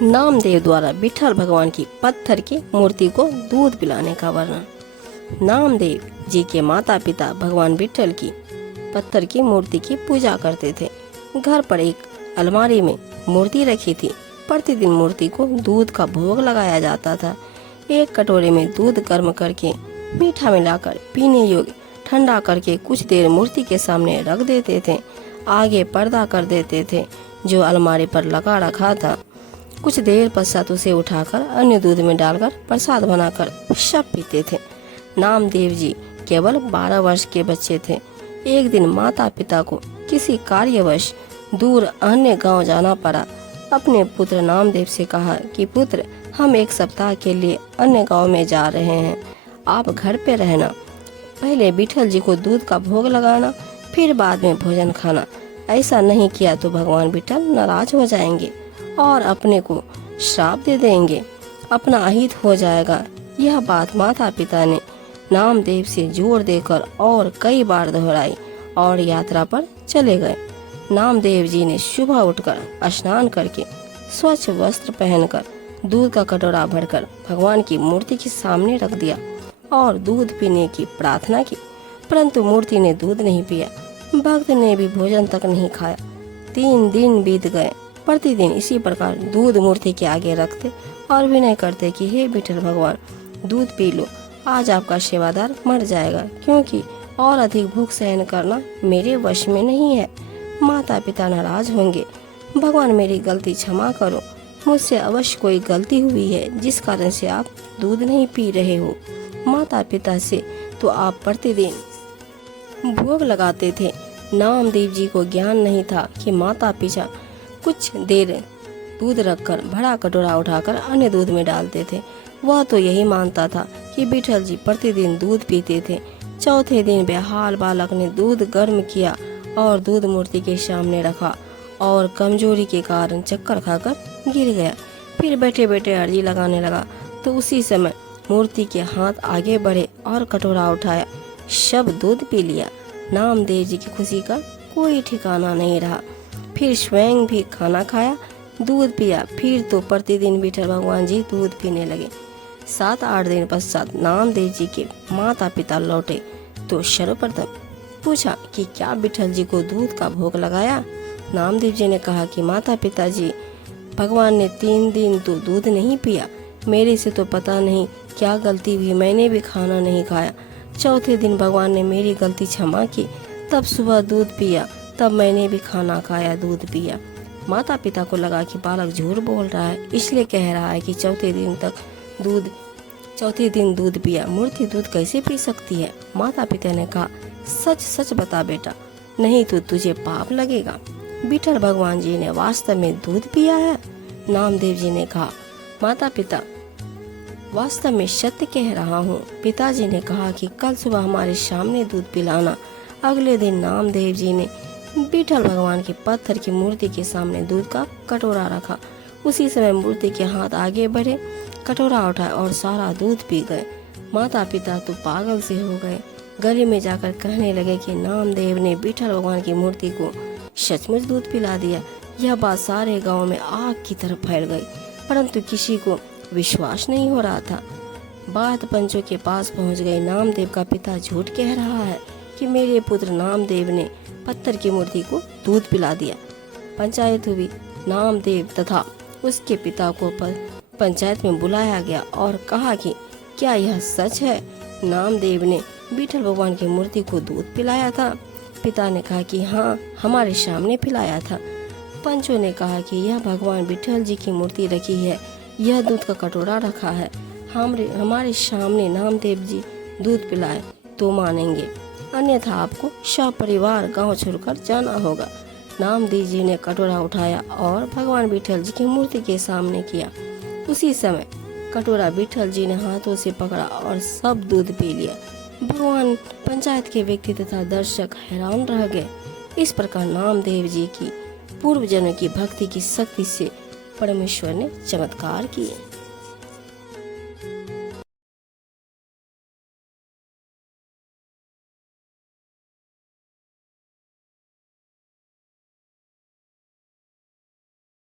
नामदेव द्वारा विठल भगवान की पत्थर की मूर्ति को दूध पिलाने का वर्णन। नामदेव जी के माता पिता भगवान विठल की पत्थर की मूर्ति की पूजा करते थे। घर पर एक अलमारी में मूर्ति रखी थी। प्रतिदिन मूर्ति को दूध का भोग लगाया जाता था। एक कटोरे में दूध गर्म करके मीठा मिलाकर पीने योग्य ठंडा करके कुछ देर मूर्ति के सामने रख देते थे। आगे पर्दा कर देते थे जो अलमारी पर लगा रखा था। कुछ देर पश्चात उसे उठाकर अन्य दूध में डालकर प्रसाद बनाकर सब पीते थे। नामदेव जी केवल 12 वर्ष के बच्चे थे। एक दिन माता पिता को किसी कार्यवश दूर अन्य गांव जाना पड़ा। अपने पुत्र नामदेव से कहा कि पुत्र, हम एक सप्ताह के लिए अन्य गांव में जा रहे हैं, आप घर पे रहना। पहले विठल जी को दूध का भोग लगाना, फिर बाद में भोजन खाना। ऐसा नहीं किया तो भगवान विठल नाराज हो जाएंगे और अपने को श्राप दे देंगे, अपना अहित हो जाएगा। यह बात माता पिता ने नामदेव से जोर देकर और कई बार दोहराई और यात्रा पर चले गए। नामदेव जी ने सुबह उठकर स्नान करके स्वच्छ वस्त्र पहनकर दूध का कटोरा भरकर भगवान की मूर्ति के सामने रख दिया और दूध पीने की प्रार्थना की, परंतु मूर्ति ने दूध नहीं पिया। भक्त ने भी भोजन तक नहीं खाया। 3 दिन बीत गए। प्रतिदिन इसी प्रकार दूध मूर्ति के आगे रखते और विनय करते कि हे विठल भगवान, दूध पी लो, आज आपका सेवादार मर जाएगा, क्योंकि और अधिक भूख सहन करना मेरे वश में नहीं है। माता पिता नाराज होंगे। भगवान, मेरी गलती क्षमा करो, मुझसे अवश्य कोई गलती हुई है जिस कारण से आप दूध नहीं पी रहे हो। माता पिता से तो आप प्रतिदिन भोग लगाते थे। नामदेव जी को ज्ञान नहीं था कि माता पिता कुछ देर दूध रखकर बड़ा कटोरा उठाकर अन्य दूध में डालते थे। वह तो यही मानता था कि विठल जी प्रतिदिन दूध पीते थे। चौथे दिन बेहाल बालक ने दूध गर्म किया और दूध मूर्ति के सामने रखा और कमजोरी के कारण चक्कर खाकर गिर गया। फिर बैठे बैठे अर्जी लगाने लगा तो उसी समय मूर्ति के हाथ आगे बढ़े और कटोरा उठाया, सब दूध पी लिया। नामदेव जी की खुशी का कोई ठिकाना नहीं रहा। फिर स्वयं भी खाना खाया, दूध पिया। फिर तो प्रतिदिन विठल भगवान जी दूध पीने लगे। 7-8 दिन पश्चात नामदेव जी के माता पिता लौटे तो सर्वप्रथम पूछा कि क्या विठल जी को दूध का भोग लगाया। नामदेव जी ने कहा कि माता पिता जी, भगवान ने 3 दिन तो दूध नहीं पिया। मेरे से तो पता नहीं क्या गलती हुई, मैंने भी खाना नहीं खाया। चौथे दिन भगवान ने मेरी गलती क्षमा की, तब सुबह दूध पिया, तब मैंने भी खाना खाया, दूध पिया। माता पिता को लगा कि बालक झूठ बोल रहा है, इसलिए कह रहा है कि चौथे दिन दूध पिया। मूर्ति दूध कैसे पी सकती है? माता पिता ने कहा, सच सच बता बेटा, नहीं तो तुझे पाप लगेगा। विठल भगवान जी ने वास्तव में दूध पिया है? नामदेव जी ने कहा, माता पिता, वास्तव में सत्य कह रहा हूँ। पिताजी ने कहा कि कल सुबह हमारे सामने दूध पिलाना। अगले दिन नामदेव जी ने विठल भगवान की पत्थर की मूर्ति के सामने दूध का कटोरा रखा। उसी समय मूर्ति के हाथ आगे बढ़े, कटोरा उठाया और सारा दूध पी गए। माता पिता तो पागल से हो गए। गली में जाकर कहने लगे कि नामदेव ने विठल भगवान की मूर्ति को सचमुच दूध पिला दिया। यह बात सारे गांव में आग की तरह फैल गई, परंतु किसी को विश्वास नहीं हो रहा था। बात पंचों के पास पहुंच गई। नामदेव का पिता झूठ कह रहा है कि मेरे पुत्र नामदेव ने पत्थर की मूर्ति को दूध पिला दिया। पंचायत हुई। नामदेव तथा उसके पिता को पंचायत में बुलाया गया और कहा कि क्या यह सच है, नामदेव ने विठल भगवान की मूर्ति को दूध पिलाया था? पिता ने कहा कि हाँ, हमारे सामने पिलाया था। पंचों ने कहा कि यह भगवान विठल जी की मूर्ति रखी है, यह दूध का कटोरा रखा है, हमारे सामने नामदेव जी दूध पिलाए तो मानेंगे, अन्यथा आपको सपरिवार गांव छोड़कर जाना होगा। नामदेव जी ने कटोरा उठाया और भगवान विठल जी की मूर्ति के सामने किया। उसी समय कटोरा विठल जी ने हाथों से पकड़ा और सब दूध पी लिया। भगवान, पंचायत के व्यक्ति तथा दर्शक हैरान रह गए। इस प्रकार नामदेव जी की पूर्व जन्म की भक्ति की शक्ति से परमेश्वर ने चमत्कार किए।